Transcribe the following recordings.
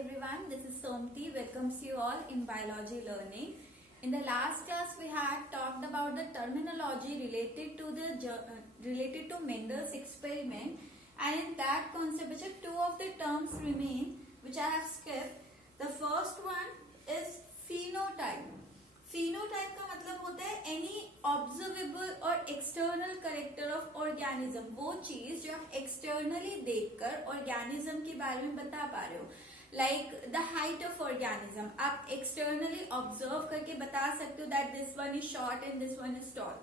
everyone, this is Somti. Welcomes you all in biology learning. In the last class, we had talked about the terminology related to Mendel's experiment, and in that concept, two of the terms remain, which I have skipped. The first one is phenotype. phenotype का मतलब होता है any observable और external character of organism, वो चीज जो आप externally देखकर organism के बारे में बता पा रहे हो. Like the height of organism, आप externally observe करके बता सकते हो that this one is short and this one is tall.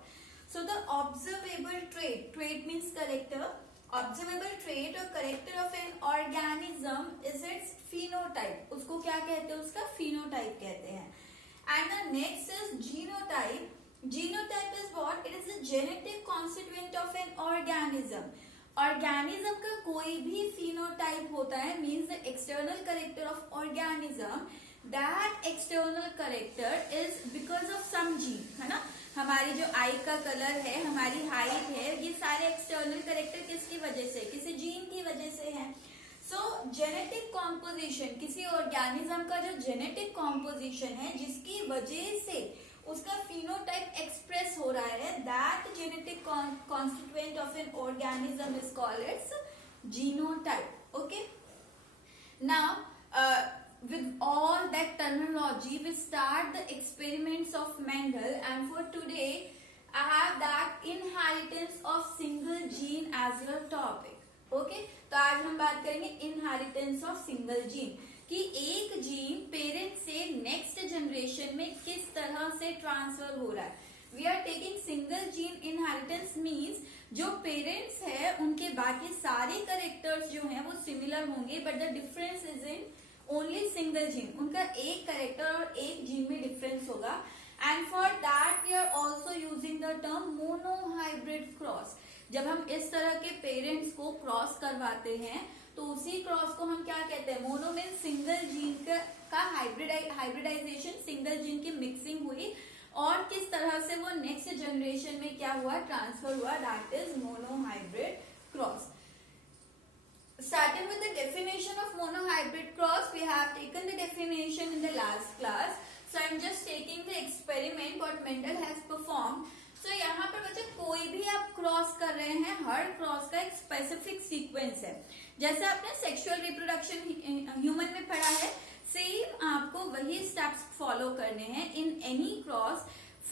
So the observable trait means character. Observable trait or character of an organism is its phenotype. उसको क्या कहते हैं? उसका phenotype कहते हैं. And the next is genotype. Genotype is what? It is a genetic constituent of an organism. Organism का कोई भी phenotype होता है means the external character of organism. That external character is because of some gene, है ना? हमारी जो आई का कलर है, हमारी हाइट है, ये सारे एक्सटर्नल करेक्टर किसकी वजह से? किसी जीन की वजह से है. सो जेनेटिक कॉम्पोजिशन, किसी ऑर्गेनिज्म का जो जेनेटिक कॉम्पोजिशन है जिसकी वजह से उसका फिनोटाइप एक्सप्रेस हो रहा है, that genetic constituent of an organism is called its genotype. Okay, now with all that terminology we start the experiments of Mendel, and for today I have that inheritance of single gene as your topic. Okay, तो आज हम बात करेंगे inheritance of single gene, कि एक gene parent से next generation में किस तरह से ट्रांसफर हो रहा है. We are taking single gene inheritance means जो पेरेंट्स है उनके बाकी सारे करेक्टर्स जो हैं वो सिमिलर होंगे, but the difference is in only single gene. उनका एक करेक्टर और एक जीन में डिफरेंस होगा. And for that we are also using the term monohybrid cross. जब हम इस तरह के पेरेंट्स को क्रॉस करवाते हैं तो उसी क्रॉस को हम क्या कहते हैं? मोनो मीन्स सिंगल जीन का हाइब्रिडाइजेशन, सिंगल जीन की मिक्सिंग हुई और किस तरह से वो नेक्स्ट जनरेशन में क्या हुआ? ट्रांसफर हुआ. That is monohybrid cross. Starting with the definition of monohybrid cross, we have taken the definition in the last class. So I am just taking the experiment what Mendel has performed. So यहाँ पर बच्चे कोई भी आप cross कर रहे हैं, हर cross का एक स्पेसिफिक सीक्वेंस है. जैसे आपने सेक्सुअल रिप्रोडक्शन ह्यूमन में पढ़ा है, सेम आपको वही स्टेप्स फॉलो करने हैं in any cross.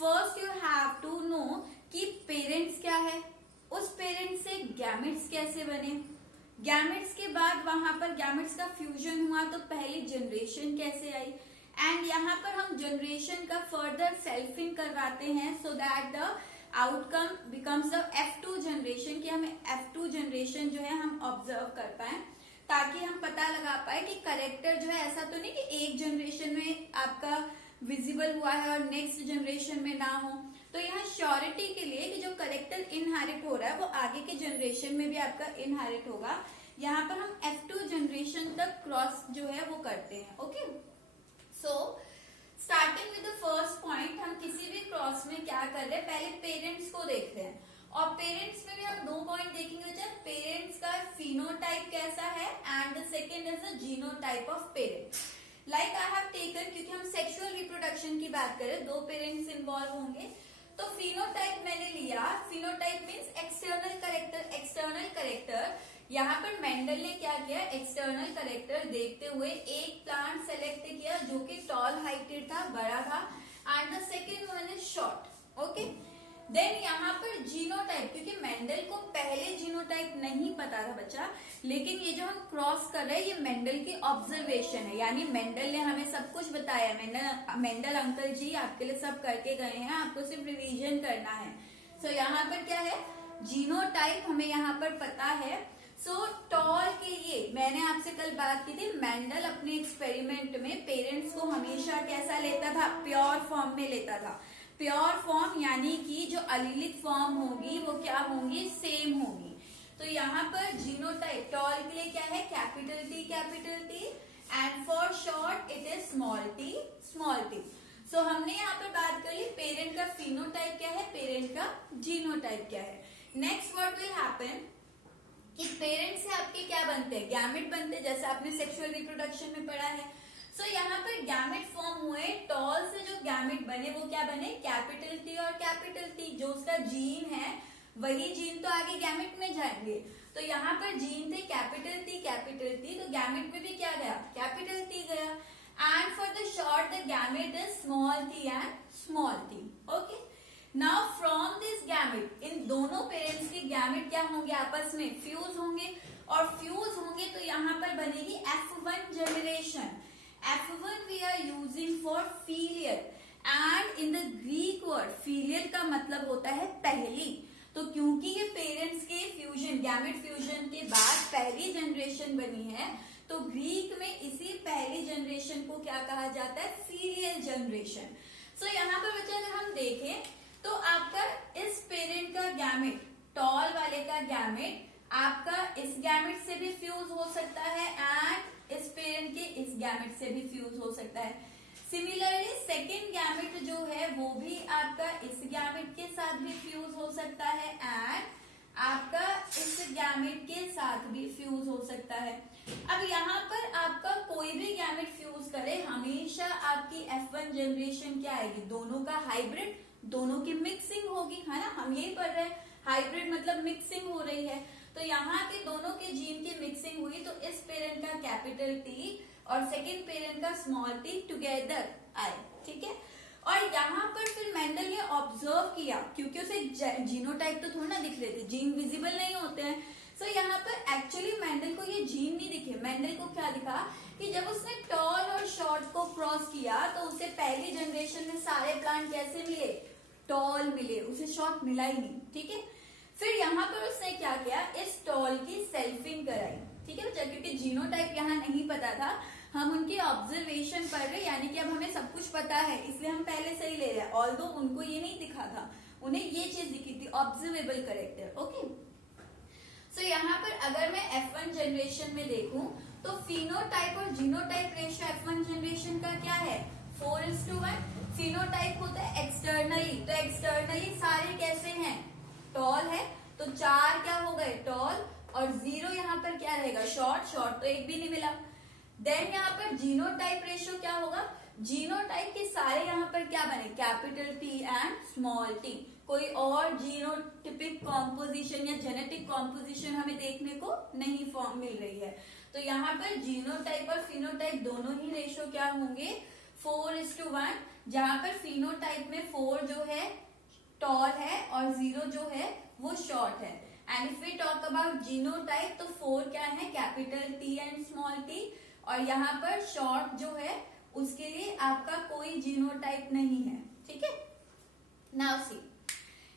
First you have to know कि पेरेंट्स क्या है, उस पेरेंट्स से गैमेट्स कैसे बने, गैमेट्स के बाद वहां पर गैमेट्स का फ्यूजन हुआ तो पहली जनरेशन कैसे आई, एंड यहाँ पर हम जनरेशन का फर्दर सेल्फिंग करवाते हैं so that the outcome becomes the F2 generation, कि हमें F2 जनरेशन जो है हम ऑब्जर्व कर पाए, ताकि हम पता लगा पाए कि करेक्टर जो है ऐसा तो नहीं कि एक जनरेशन में आपका विजिबल हुआ है और नेक्स्ट जनरेशन में ना हो. तो यहाँ श्योरिटी के लिए कि जो करेक्टर इनहेरिट हो रहा है वो आगे के जनरेशन में भी आपका इनहेरिट होगा, यहाँ पर हम F2 जनरेशन तक क्रॉस जो है वो करते हैं. Okay, so starting with the first point, हम किसी भी क्रॉस में क्या कर रहे हैं? पहले पेरेंट्स को देख रहे हैं, और पेरेंट्स में भी हम दो पॉइंट देखेंगे. जब पेरेंट्स का फिनोटाइप कैसा है and the second is the genotype of parents. Like I have taken, क्योंकि हम सेक्सुअल रिप्रोडक्शन की बात करें, दो पेरेंट्स इन्वॉल्व होंगे, तो फिनोटाइप मैंने लिया. Phenotype means external character. External character यहाँ पर मेंडल ने क्या किया? एक्सटर्नल करेक्टर देखते हुए एक प्लांट सेलेक्ट किया जो कि टॉल हाइटेड था, बड़ा था, and the second one is short. Okay, then यहाँ पर जीनोटाइप, क्योंकि मेंडल को पहले जीनोटाइप नहीं पता था बच्चा, लेकिन ये जो हम क्रॉस कर रहे हैं ये मेंडल की ऑब्जर्वेशन है, यानी मेंडल ने हमें सब कुछ बताया. मेंडल अंकल जी आपके लिए सब करके गए हैं, आपको सिर्फ रिवीजन करना है. सो यहाँ पर क्या है? जीनोटाइप हमें यहाँ पर पता है. सो टॉल के लिए मैंने आपसे कल बात की थी, मेंडल अपने एक्सपेरिमेंट में पेरेंट्स को हमेशा कैसा लेता था? प्योर फॉर्म में लेता था. प्योर फॉर्म यानी कि जो अलीलिक फॉर्म होगी वो क्या होंगी? सेम होगी. तो यहाँ पर जीनोटाइप टॉल के लिए क्या है? Capital T, and for short it is small T. So हमने यहाँ पर बात कर ली पेरेंट का फिनोटाइप क्या है, पेरेंट का जीनोटाइप क्या है. नेक्स्ट व्हाट विल हैपन, कि पेरेंट्स से आपके क्या बनते हैं, गैमेट बनते हैं, जैसे आपने सेक्सुअल रिप्रोडक्शन में पढ़ा है। सो यहाँ पर गैमेट फॉर्म हुए, टॉल से जो गैमेट बने वो क्या बने, कैपिटल टी और कैपिटल टी। जो उसका जीन है वही जीन तो आगे गैमेट में जाएंगे। तो यहाँ पर जीन थे कैपिटल टी, तो गैमेट में भी क्या गया, कैपिटल टी गया। And for the short the gamete is small T and small T. Okay, now from this gamete, इन दोनों पेरेंट्स के गैमेट क्या होंगे, आपस में फ्यूज होंगे, और फ्यूज होंगे तो यहाँ पर बनेगी F1 generation. F1 we are using for filial and in the Greek word filial का मतलब होता है पहली। तो क्योंकि ये पेरेंट्स के फ्यूजन, गैमेट फ्यूजन के बाद पहली जनरेशन बनी है, तो ग्रीक में इसी पहली जनरेशन को क्या कहा जाता है, फीलियल जनरेशन। सो यहाँ पर बच्चा अगर हम देखें तो आपका इस पेरेंट का गैमेट, टॉल वाले का गैमेट आपका इस गैमेट से भी फ्यूज हो सकता है एंड इस पेरेंट के इस गैमेट से भी फ्यूज हो सकता है। सिमिलरली सेकेंड गैमेट जो है वो भी आपका इस गैमेट के साथ भी फ्यूज हो सकता है एंड आपका इस गैमेट के साथ भी फ्यूज हो सकता है। अब यहाँ पर आपका कोई भी गैमेट फ्यूज करे, हमेशा आपकी F1 जनरेशन क्या आएगी, दोनों का हाइब्रिड, दोनों की मिक्सिंग होगी, है ना। हम यही पढ़ रहे हैं, हाइब्रिड मतलब मिक्सिंग हो रही है। तो यहाँ के दोनों के जीन की मिक्सिंग हुई, तो इस पेरेंट का कैपिटल टी और सेकेंड पेरेंट का स्मॉल टी टुगेदर आए, ठीक है। और यहाँ पर फिर मेंडल ने ऑब्जर्व किया, क्योंकि उसे जीनोटाइप तो थोड़ा ना दिख रहे थे, जीन विजिबल नहीं होते हैं। सो यहाँ पर एक्चुअली मेंडल को ये जीन नहीं दिखे। मेंडल को क्या दिखा कि जब उसने टॉल और शॉर्ट को क्रॉस किया तो उसे पहली जनरेशन में सारे प्लांट कैसे मिले, टॉल मिले, उसे शॉर्ट मिला ही नहीं, ठीक है। फिर यहाँ पर उसने क्या किया, इस टॉल की सेल्फिंग कराई, ठीक है बच्चा, क्योंकि जीनोटाइप यहाँ नहीं पता था, हम उनकी ऑब्जर्वेशन पढ़ रहे, यानी कि अब हमें सब कुछ पता है, इसलिए हम पहले से ही ले रहे हैं। ऑल्दो उनको ये नहीं दिखा था, उन्हें ये चीज दिखी थी, ऑब्जर्वेबल कैरेक्टर। ओके, सो यहाँ पर अगर मैं F1 जनरेशन में देखूं तो फिनोटाइप और जीनोटाइप रेशियो F1 जनरेशन का क्या है, 4:1। फिनोटाइप होता है एक्सटर्नली, तो एक्सटर्नली सारे कैसे हैं, टॉल है, तो 4 क्या हो गए, टॉल, और 0 यहाँ पर क्या रहेगा, शॉर्ट, शॉर्ट तो एक भी नहीं मिला। देन यहाँ पर जीनोटाइप रेशियो क्या होगा, जीनोटाइप के सारे यहाँ पर क्या बने, capital T and small T. कोई और जीनोटिपिक कॉम्पोजिशन या जेनेटिक कॉम्पोजिशन हमें देखने को नहीं फॉर्म मिल रही है। तो यहाँ पर जीनोटाइप और फिनोटाइप दोनों ही रेशियो क्या होंगे, 4:1, जहां पर फिनोटाइप में 4 जो है टॉल है और 0 जो है वो शॉर्ट है। And if we talk about genotype तो 4 क्या है, capital T and small T, और यहाँ पर शॉर्ट जो है उसके लिए आपका कोई जीनोटाइप नहीं है, ठीक है। नाउ सी,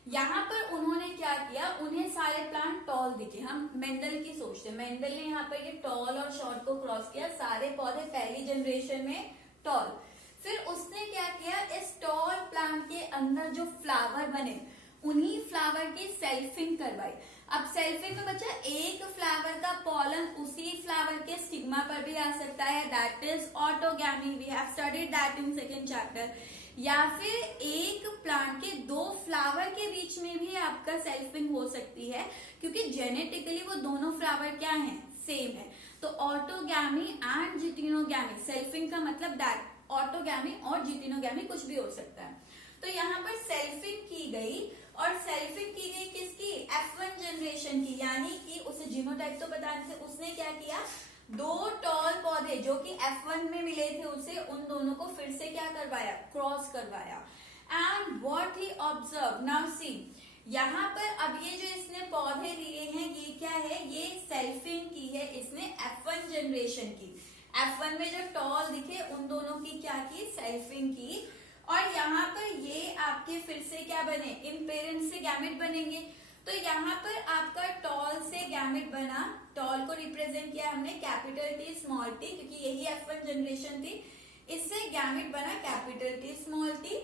यहाँ पर उन्होंने क्या किया, उन्हें सारे प्लांट टॉल दिखे। हम मेंडल की सोचते, मेंडल ने यहाँ पर ये टॉल और शॉर्ट को क्रॉस किया, सारे पौधे पहली जनरेशन में टॉल। फिर उसने क्या किया, इस टॉल प्लांट के अंदर जो फ्लावर बने उन्हीं फ्लावर की सेल्फिंग करवाई। अब सेल्फिंग में बच्चा एक फ्लावर का पॉलन उसी फ्लावर के स्टिग्मा पर भी आ सकता है, that is autogamy, we have studied that in second chapter. या फिर एक प्लांट के 2 फ्लावर के बीच में भी आपका सेल्फिंग हो सकती है, क्योंकि जेनेटिकली वो दोनों फ्लावर क्या हैं, सेम है। तो ऑटोगैमी एंड जिटिनोगैमी, सेल्फिंग का मतलब दैट, ऑटोगैमी और जिटिनोगैमी कुछ भी हो सकता है। तो यहाँ पर सेल्फिंग की गई, और सेल्फिंग की गई किसकी, F1 जनरेशन की, यानी कि उसे जीनोटाइप तो पता नहीं, उसने क्या किया, 2 टॉल पौधे जो कि F1 में मिले थे उसे, उन दोनों को फिर से क्या करवाया, क्रॉस करवाया। And what he observe, now see, यहाँ पर अब ये जो इसने पौधे लिए हैं ये क्या है, ये सेल्फिंग की है इसने F1 जनरेशन की। F1 में जो टॉल दिखे उन दोनों की क्या की, सेल्फिंग की। और यहाँ पर ये आपके फिर से क्या बने, इन पेरेंट्स से गैमेट बनेंगे। तो यहाँ पर आपका टॉल से गैमेट बना, टॉल को रिप्रेजेंट किया हमने कैपिटल टी स्मॉल टी, क्योंकि यही F1 जनरेशन थी। इससे गैमेट बना कैपिटल टी स्मॉल टी,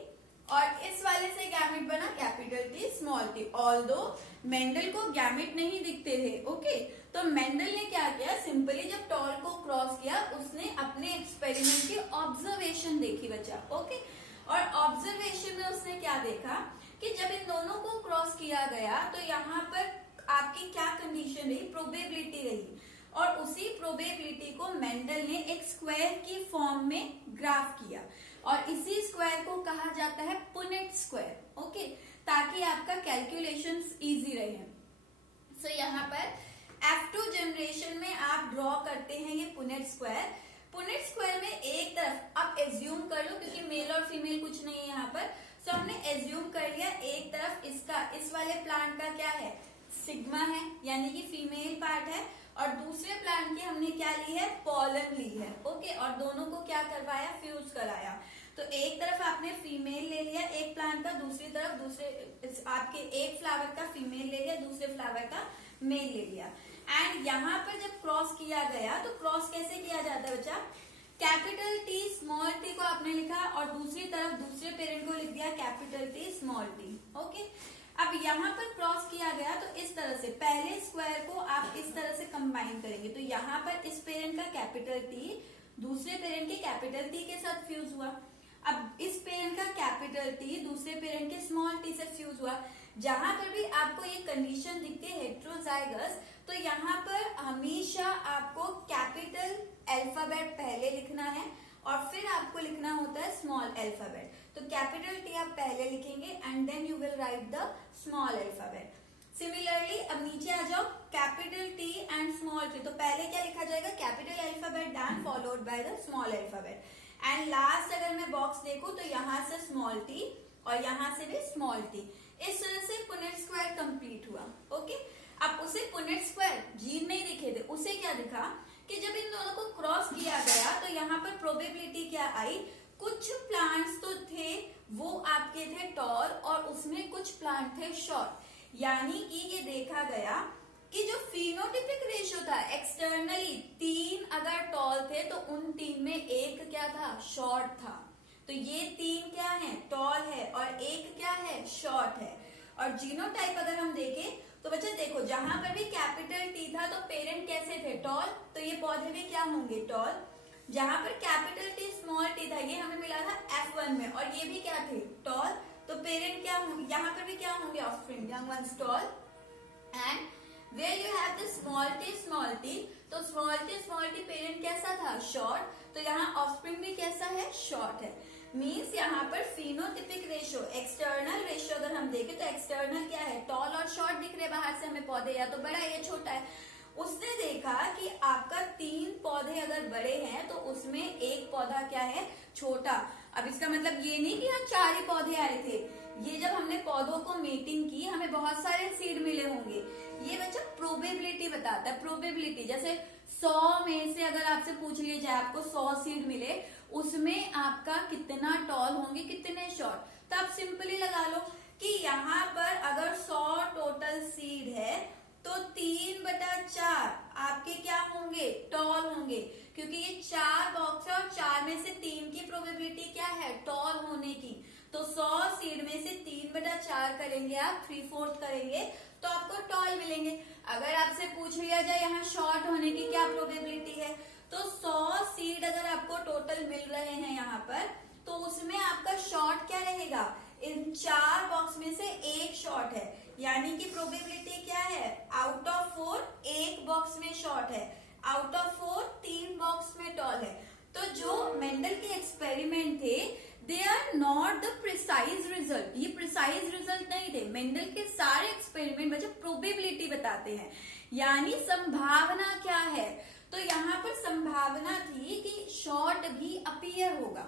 और इस वाले से गैमेट बना capital T small T. Although Mendel को गैमेट नहीं दिखते थे, ओके। तो मेंडल ने क्या किया, सिंपली जब टॉल को क्रॉस किया उसने अपने एक्सपेरिमेंट की ऑब्जर्वेशन देखी बच्चा, ओके। और ऑब्जर्वेशन में उसने क्या देखा कि जब इन दोनों को क्रॉस किया गया तो यहाँ पर आपकी क्या कंडीशन रही, प्रोबेबिलिटी रही, और उसी प्रोबेबिलिटी को मेंडल ने एक स्क्वायर की फॉर्म में ग्राफ किया, और इसी स्क्वायर को कहा जाता है पुनेट स्क्वायर, ओके, ताकि आपका कैलकुलेशंस इजी रहे। सो यहाँ पर F2 जनरेशन में आप ड्रॉ करते हैं ये पुनेट स्क्वायर। पुनेट स्क्वायर में एक तरफ आप एज्यूम कर लो, क्योंकि मेल और फीमेल कुछ नहीं है यहाँ पर, सो हमने एज्यूम कर लिया एक तरफ इसका, इस वाले प्लांट का क्या है, सिग्मा है, यानी कि फीमेल पार्ट है, और दूसरे प्लांट की हमने क्या ली है, पॉलन ली है, ओके, और दोनों को क्या करवाया, फ्यूज कराया। तो एक तरफ आपने फीमेल ले लिया एक प्लांट का, दूसरी तरफ दूसरे आपके एक फ्लावर का फीमेल ले लिया, दूसरे फ्लावर का मेल ले लिया। एंड यहाँ पर जब क्रॉस किया गया तो क्रॉस कैसे किया जाता है बच्चा, कैपिटल टी स्मॉल टी को आपने लिखा और दूसरी तरफ दूसरे पेरेंट को लिख दिया capital T small T, okay. अब यहाँ पर क्रॉस किया गया तो इस तरह से पहले स्क्वायर को आप इस तरह से कंबाइन करेंगे, तो यहाँ पर इस पेरेंट का कैपिटल टी दूसरे पेरेंट के कैपिटल टी के साथ फ्यूज हुआ। अब इस पेरेंट का कैपिटल टी दूसरे पेरेंट के स्मॉल टी से फ्यूज हुआ। जहां पर भी आपको ये कंडीशन दिखती है हेट्रोजाइगस, तो यहाँ पर हमेशा आपको कैपिटल अल्फाबेट पहले लिखना है और फिर आपको लिखना होता है स्मॉल अल्फाबेट। तो कैपिटल टी आप पहले लिखेंगे and then you will write the small alphabet. Similarly अब नीचे आ जाओ, capital T and small T, तो पहले क्या लिखा जाएगा, capital alphabet then followed by the small alphabet, and last अगर मैं बॉक्स देखूं तो यहाँ से स्मॉल टी और यहाँ से भी स्मॉल टी। इस तरह से पुनेट स्क्वायर कंप्लीट हुआ, ओके। अब उसे पुनेट स्क्वायर जीन में ही दिखे थे, उसे क्या दिखा कि जब इन दोनों को क्रॉस किया गया तो यहाँ पर प्रोबेबिलिटी क्या आई, कुछ प्लांट्स तो थे वो आपके थे टॉल और उसमें कुछ प्लांट थे शॉर्ट, यानी कि ये देखा गया कि जो फिनोटिपिक रेशियो था एक्सटर्नली 3 अगर टॉल थे तो उन 3 में एक क्या था, शॉर्ट था। तो ये 3 क्या है, टॉल है, और एक क्या है, शॉर्ट है। और जीनोटाइप अगर हम देखें तो बच्चा देखो, जहां पर भी कैपिटल टी था तो पेरेंट कैसे थे, टॉल, तो ये पौधे भी क्या होंगे, टॉल। जहां पर कैपिटल टी स्मॉल टी था ये हमें मिला था F1 में, और ये भी क्या थे, टॉल, तो पेरेंट क्या होंगे, यहाँ पर भी क्या होंगे, offspring, young ones tall. And where you have the small t, तो small t पेरेंट कैसा था, शॉर्ट, तो यहाँ ऑफस्प्रिंग भी कैसा है, शॉर्ट है। मीन्स यहाँ पर फिनोटिपिक रेशियो, एक्सटर्नल रेशियो अगर हम देखें तो एक्सटर्नल क्या है, टॉल और शॉर्ट दिख रहे बाहर से हमें पौधे, या तो बड़ा है या छोटा है। उसने देखा कि आपका 3 पौधे अगर बड़े हैं तो उसमें एक पौधा क्या है, छोटा। अब इसका मतलब ये नहीं कि यहाँ 4 ही पौधे आए थे, ये जब हमने पौधों को मेटिंग की हमें बहुत सारे सीड मिले होंगे। ये बच्चा प्रोबेबिलिटी बताता है, प्रोबेबिलिटी जैसे 100 में से अगर आपसे पूछ लिया जाए आपको 100 सीड मिले, उसमें आपका कितना टॉल होंगे, कितने शॉर्ट, तो आप सिंपली लगा लो कि यहाँ पर अगर 100 टोटल सीड है तो 3/4 आपके क्या होंगे, टॉल होंगे, क्योंकि ये 4 बॉक्स है और 4 में से 3 की प्रोबेबिलिटी क्या है, टॉल होने की। तो 100 सीड में से 3/4 करेंगे आप, 3/4 करेंगे तो आपको टॉल मिलेंगे। अगर आपसे पूछ लिया जाए यहाँ शॉर्ट होने की क्या प्रोबेबिलिटी है, तो 100 सीड अगर आपको टोटल मिल रहे हैं यहाँ पर, तो उसमें आपका शॉर्ट क्या रहेगा, इन 4 बॉक्स में से एक शॉर्ट है, यानी कि प्रोबेबिलिटी क्या है, आउट ऑफ 4 एक बॉक्स में शॉर्ट है, आउट ऑफ 4 3 बॉक्स में टॉल है। तो जो मेंडल के एक्सपेरिमेंट थे they are not the precise result, ये प्रिसाइज रिजल्ट नहीं थे। मेंडल के सारे एक्सपेरिमेंट बच्चे प्रोबेबिलिटी बताते हैं, यानी संभावना क्या है। तो यहाँ पर संभावना थी कि शॉर्ट भी अपीयर होगा,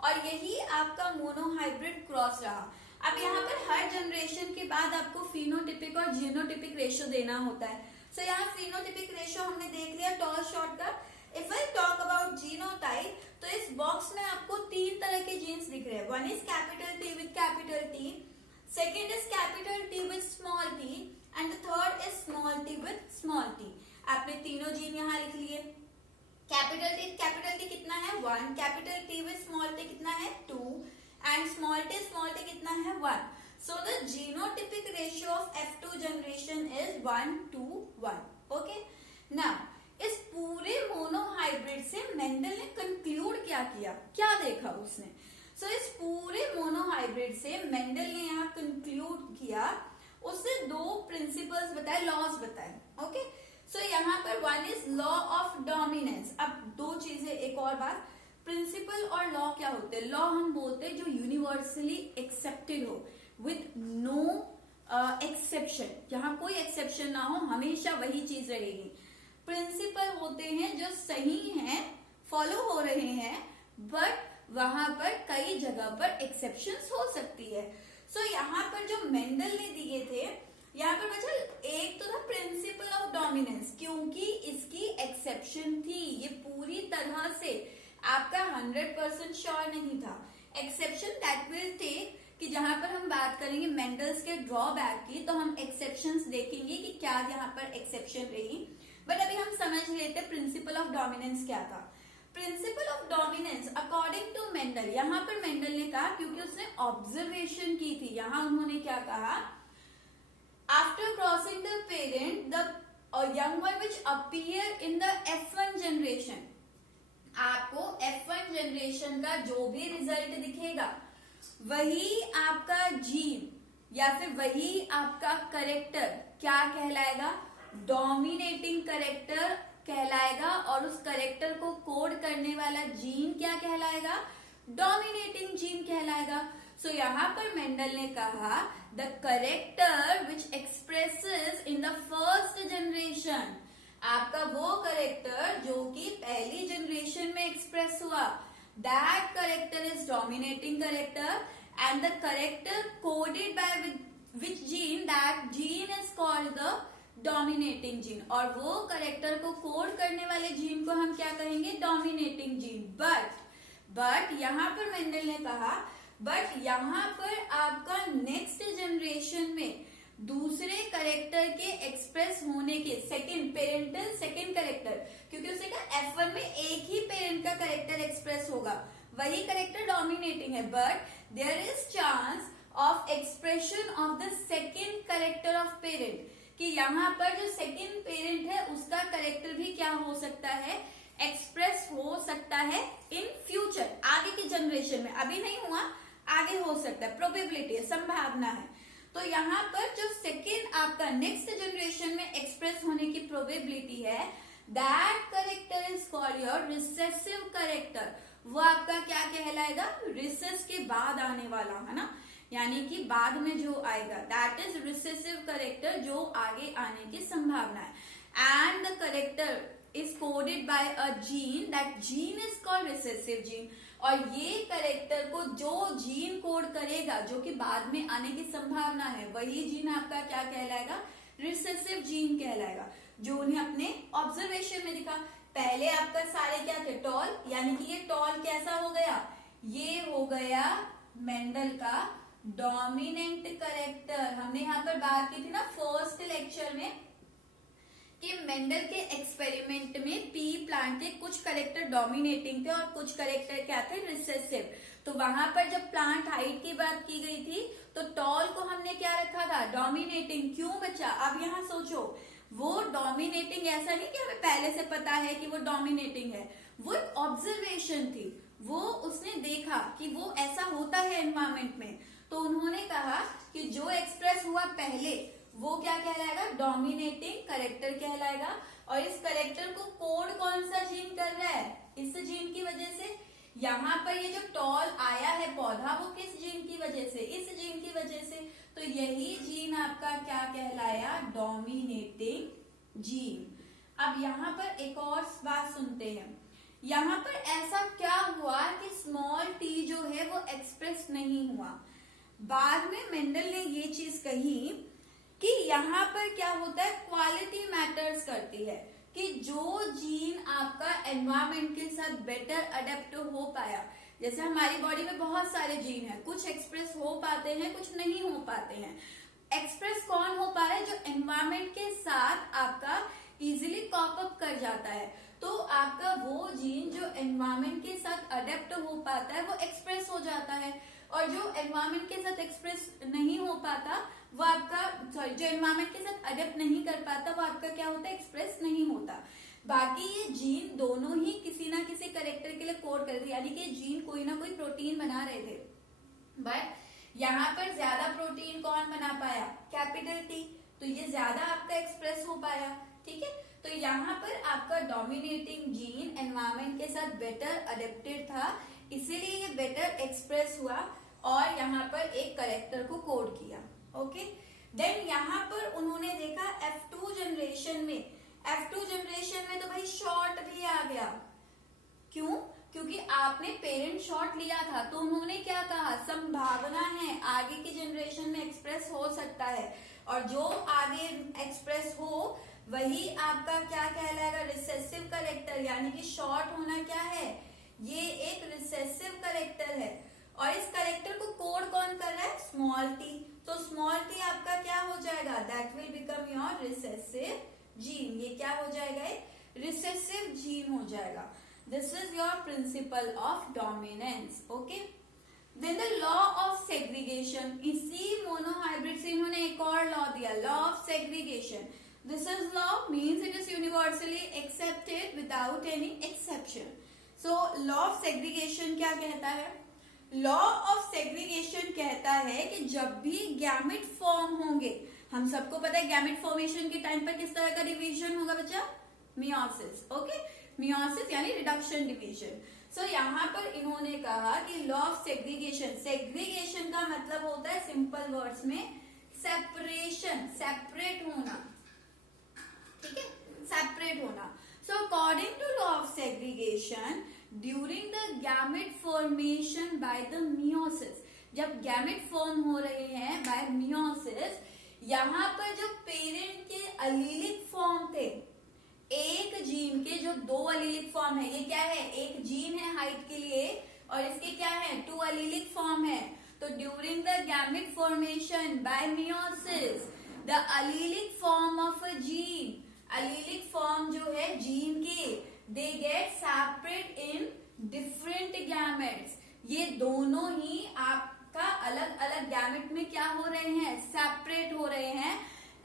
और यही आपका मोनोहाइब्रिड क्रॉस रहा। अब यहाँ पर हर जनरेशन के बाद आपको फिनोटिपिक और जीनोटिपिक रेशियो देना होता है। सो यहाँ फिनोटिपिक रेशियो हमने देख लिया टॉल शॉर्ट का। If I talk about genotype, तो इस बॉक्स में आपको 3 तरह के जीन्स दिख रहे हैं। One is capital T with capital T, second is capital T with small T, and third is small T with small T. आपने तीनों जीन यहाँ लिख लिए। कैपिटल टी कितना है 1, capital T with small T कितना है 2, एंड स्मॉल टी कितना है 1। So the genotypic ratio of F2 generation is 1:1, okay. Now इस पूरे मोनोहाइब्रिड से मेंडल ने कंक्लूड क्या किया, क्या देखा उसने। सो इस पूरे मोनोहाइब्रिड से मेंडल ने यहाँ कंक्लूड किया उससे दो प्रिंसिपल्स बताए, लॉज बताए। ओके, सो यहाँ पर one is law of dominance. अब दो चीजें, एक और बात, प्रिंसिपल और लॉ क्या होते हैं? लॉ हम बोलते हैं जो यूनिवर्सली एक्सेप्टेड हो विद नो एक्सेप्शन, जहां कोई एक्सेप्शन ना हो, हमेशा वही चीज रहेगी। प्रिंसिपल होते हैं जो सही हैं, फॉलो हो रहे हैं, बट वहां पर कई जगह पर एक्सेप्शंस हो सकती है। सो यहाँ पर जो मेंडल ने दिए थे, यहाँ पर बच्चा एक तो था प्रिंसिपल ऑफ डोमिनेंस, क्योंकि इसकी एक्सेप्शन थी, ये पूरी तरह से आपका 100% श्योर नहीं था। एक्सेप्शन दैट विल टेक, कि जहां पर हम बात करेंगे मेंडल्स के ड्रॉबैक की, तो हम एक्सेप्शंस देखेंगे कि क्या यहाँ पर एक्सेप्शन रही। बट अभी हम समझ लेते प्रिंसिपल ऑफ डोमिनेंस क्या था। Principle of dominance according to Mendel, यहाँ पर मेंडल ने कहा, क्योंकि उसने ऑब्जर्वेशन की थी, यहाँ उन्होंने क्या कहा, after crossing the parent the young one which appear in the F1 generation, आपको F1 जनरेशन का जो भी रिजल्ट दिखेगा वही आपका जीन या फिर वही आपका करेक्टर क्या कहलाएगा, डोमिनेटिंग करेक्टर कहलाएगा। और उस करेक्टर को कोड करने वाला जीन क्या कहलाएगा, डोमिनेटिंग जीन कहलाएगा। सो यहाँ पर मेंडल ने कहा the character which expresses in the first generation, आपका वो करेक्टर जो कि पहली जनरेशन में एक्सप्रेस हुआ, that character is dominating character, and the character coded by which gene, that gene is called the dominating gene. और वो करेक्टर को कोड करने वाले जीन को हम क्या कहेंगे, डोमिनेटिंग जीन। बट यहाँ पर मेंडल ने कहा, बट यहाँ पर आपका नेक्स्ट जनरेशन में दूसरे करेक्टर के एक्सप्रेस होने के, सेकंड पेरेंटल सेकंड करेक्टर, क्योंकि उसने कहा F1 में एक ही पेरेंट का करेक्टर एक्सप्रेस होगा, वही करेक्टर डोमिनेटिंग है, but there is chance of expression of the second character of parent, कि यहाँ पर जो सेकंड पेरेंट है उसका करेक्टर भी क्या हो सकता है, एक्सप्रेस हो सकता है इन फ्यूचर, आगे की जनरेशन में। अभी नहीं हुआ, आगे हो सकता है, प्रोबेबिलिटी है, संभावना है। तो यहाँ पर जो सेकेंड आपका नेक्स्ट जनरेशन में एक्सप्रेस होने की प्रोबेबिलिटी है, that character is called your recessive character. वो आपका क्या कहलाएगा, रिसेस के बाद आने वाला, है ना, यानी कि बाद में जो आएगा, दैट इज रिसेसिव करेक्टर, जो आगे आने की संभावना है। And the character is coded by a gene, that gene is called recessive gene. और ये करेक्टर को जो जीन कोड करेगा, जो कि बाद में आने की संभावना है, वही जीन आपका क्या कहलाएगा, रिसेसिव जीन कहलाएगा, जो उन्हें अपने ऑब्जर्वेशन में दिखा। पहले आपका सारे क्या थे, टॉल, यानी कि ये टॉल कैसा हो गया, ये हो गया मेंडल का डोमिनेंट करेक्टर। हमने यहाँ पर बात की थी ना फर्स्ट लेक्चर में कि मेंडल के एक्सपेरिमेंट में पी प्लांट के कुछ करेक्टर डोमिनेटिंग थे और कुछ करेक्टर क्या थे, रिसेसिव। तो वहां पर जब प्लांट हाइट की बात की गई थी तो टॉल को हमने क्या रखा था, डोमिनेटिंग। क्यों बच्चा, अब यहाँ सोचो, वो डोमिनेटिंग ऐसा नहीं कि हमें पहले से पता है कि वो डोमिनेटिंग है, वो एक ऑब्जर्वेशन थी, वो उसने देखा कि वो ऐसा होता है एनवायरमेंट में, तो उन्होंने कहा कि जो एक्सप्रेस हुआ पहले वो क्या कहलाएगा, डोमिनेटिंग करेक्टर कहलाएगा। और इस करेक्टर को कोड कौन सा जीन कर रहा है, इस जीन की वजह से। यहाँ पर ये जो टॉल आया है पौधा, वो किस जीन की वजह से, इस जीन की वजह से। तो यही जीन आपका क्या कहलाया, डोमिनेटिंग जीन। अब यहाँ पर एक और बात सुनते हैं, यहाँ पर ऐसा क्या हुआ कि स्मॉल टी जो है वो एक्सप्रेस नहीं हुआ। बाद में मेंडल ने ये चीज कही कि यहाँ पर क्या होता है, क्वालिटी मैटर्स करती है, कि जो जीन आपका एनवायरमेंट के साथ बेटर अडेप्ट हो पाया। जैसे हमारी बॉडी में बहुत सारे जीन हैं, कुछ एक्सप्रेस हो पाते हैं, कुछ नहीं हो पाते हैं। एक्सप्रेस कौन हो पा रहा है, जो एनवायरमेंट के साथ आपका इजिली कॉप अप कर जाता है। तो आपका वो जीन जो एनवायरमेंट के साथ अडेप्ट हो पाता है वो एक्सप्रेस हो जाता है, और जो एनवायरमेंट के साथ एक्सप्रेस नहीं हो पाता वो आपका, सॉरी, जो एनवायरमेंट के साथ अडेप्ट नहीं कर पाता वो आपका क्या होता है, एक्सप्रेस नहीं होता। बाकी ये जीन दोनों ही किसी ना किसी करेक्टर के लिए कोड कर रहे थे, यानी कि जीन कोई ना कोई प्रोटीन बना रहे थे। बट यहाँ पर ज्यादा प्रोटीन कौन बना पाया, कैपिटल टी, तो ये ज्यादा आपका एक्सप्रेस हो पाया, ठीक है। तो यहाँ पर आपका डोमिनेटिंग जीन एनवायरमेंट के साथ बेटर अडेप्टेड था, इसीलिए ये बेटर एक्सप्रेस हुआ और यहाँ पर एक करेक्टर को कोड किया, ओके। देन यहाँ पर उन्होंने देखा F2 जनरेशन में, F2 जनरेशन में तो भाई शॉर्ट भी आ गया, क्यों, क्योंकि आपने पेरेंट शॉट लिया था, तो उन्होंने क्या कहा, संभावना है आगे की जनरेशन में एक्सप्रेस हो सकता है, और जो आगे एक्सप्रेस हो वही आपका क्या कहलाएगा, रिसेसिव करेक्टर, यानी कि शॉर्ट होना क्या है, ये एक रिसेसिव करेक्टर है। और इस करेक्टर को कोड कौन कर रहा है, स्मॉल टी, तो स्मॉल टी आपका क्या हो जाएगा, that will become your recessive gene, ये क्या हो जाएगा, रिसेसिव जीन हो जाएगा। This is your principle of dominance, okay? Then the law of segregation, इसी monohybrid से इन्होंने एक और law दिया, law of segregation. This is law means it is universally accepted without any exception. So law of segregation क्या कहता है, law of segregation कहता है कि जब भी गैमेट फॉर्म होंगे, हम सबको पता है गैमेट फॉर्मेशन के टाइम पर किस तरह का डिवीजन होगा बच्चा, मियोसिस, ओके, मियोसिस यानी रिडक्शन डिवीजन। सो यहाँ पर इन्होंने कहा कि लॉ ऑफ सेग्रीगेशन, सेग्रीगेशन का मतलब होता है सिंपल वर्ड्स में सेपरेशन, सेपरेट होना, ठीक है, सेपरेट होना। So according to law of segregation during the gamete formation by the meiosis, जब गैमेट फॉर्म हो रहे हैं बाय मियोसिस, यहाँ पर जो पेरेंट के अलीलिक फॉर्म थे, एक जीन के जो दो अलीलिक फॉर्म है, ये क्या है, एक जीन है हाइट के लिए और इसके क्या है, टू अलीलिक फॉर्म है, तो during the gamete formation bye meiosis the allelic form of a gene, allelic form जो है जीन के, they get separate in different gametes, ये दोनों ही आपका अलग अलग गैमेट में क्या हो रहे हैं, सेपरेट हो रहे हैं,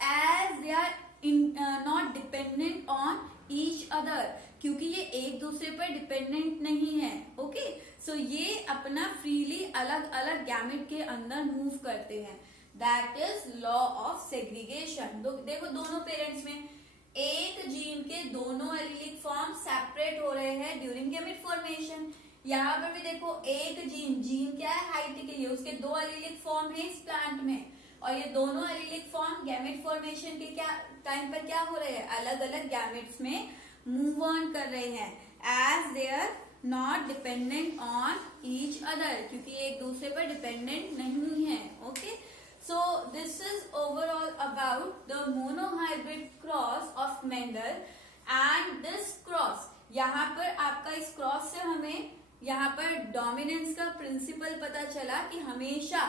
as they are not dependent on each other, क्योंकि ये एक दूसरे पर डिपेंडेंट नहीं है, ओके। सो ये अपना फ्रीली अलग अलग गैमेट के अंदर मूव करते हैं, that is law of segregation. देखो दोनों पेरेंट्स में एक जीन के दोनों एलीलिक फॉर्म सेपरेट हो रहे हैं ड्यूरिंग गैमेट फॉर्मेशन, यहाँ पर भी देखो एक जीन, जीन क्या है हाइट के लिए, उसके दो एलीलिक फॉर्म है इस प्लांट में, और ये दोनों एलीलिक फॉर्म गैमेट फॉर्मेशन के क्या टाइम पर क्या हो रहे हैं, अलग अलग गैमेट्स में मूव ऑन कर रहे हैं, as they are not dependent on each other, क्योंकि एक दूसरे पर डिपेंडेंट नहीं है, okay. So this is overall about the monohybrid cross of Mendel and this cross, यहाँ पर आपका इस क्रॉस से हमें यहाँ पर डोमिनेंस का प्रिंसिपल पता चला कि हमेशा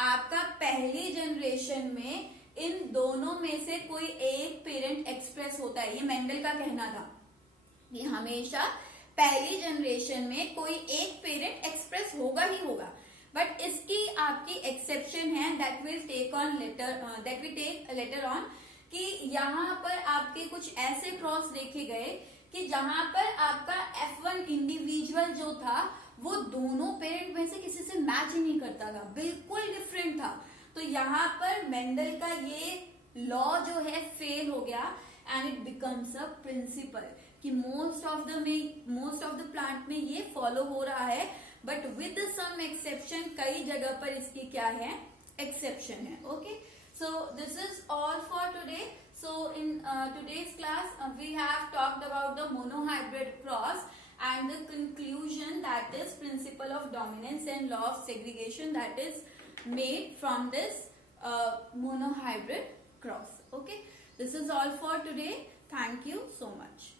आपका पहली जनरेशन में इन दोनों में से कोई एक पेरेंट एक्सप्रेस होता है, ये मेंडल का कहना था, ये हमेशा पहली जनरेशन में कोई एक पेरेंट एक्सप्रेस होगा ही होगा, बट इसकी आपकी एक्सेप्शन है, that will take on later, that will take later on, कि यहाँ पर आपके कुछ ऐसे क्रॉस देखे गए कि जहां पर आपका F1 इंडिविजुअल जो था वो दोनों पेरेंट में से किसी से मैच ही नहीं करता था, बिल्कुल डिफरेंट था, तो यहाँ पर मेंडल का ये लॉ जो है फेल हो गया and it becomes a principle कि मोस्ट ऑफ द प्लांट में ये फॉलो हो रहा है, बट विद सम एक्सेप्शन, कई जगह पर इसकी क्या है, एक्सेप्शन है, okay. So this is all for today. So in today's class we have talked about the monohybrid cross and the conclusion, that is principle of dominance and law of segregation that is made from this monohybrid cross, okay. This is all for today. Thank you so much.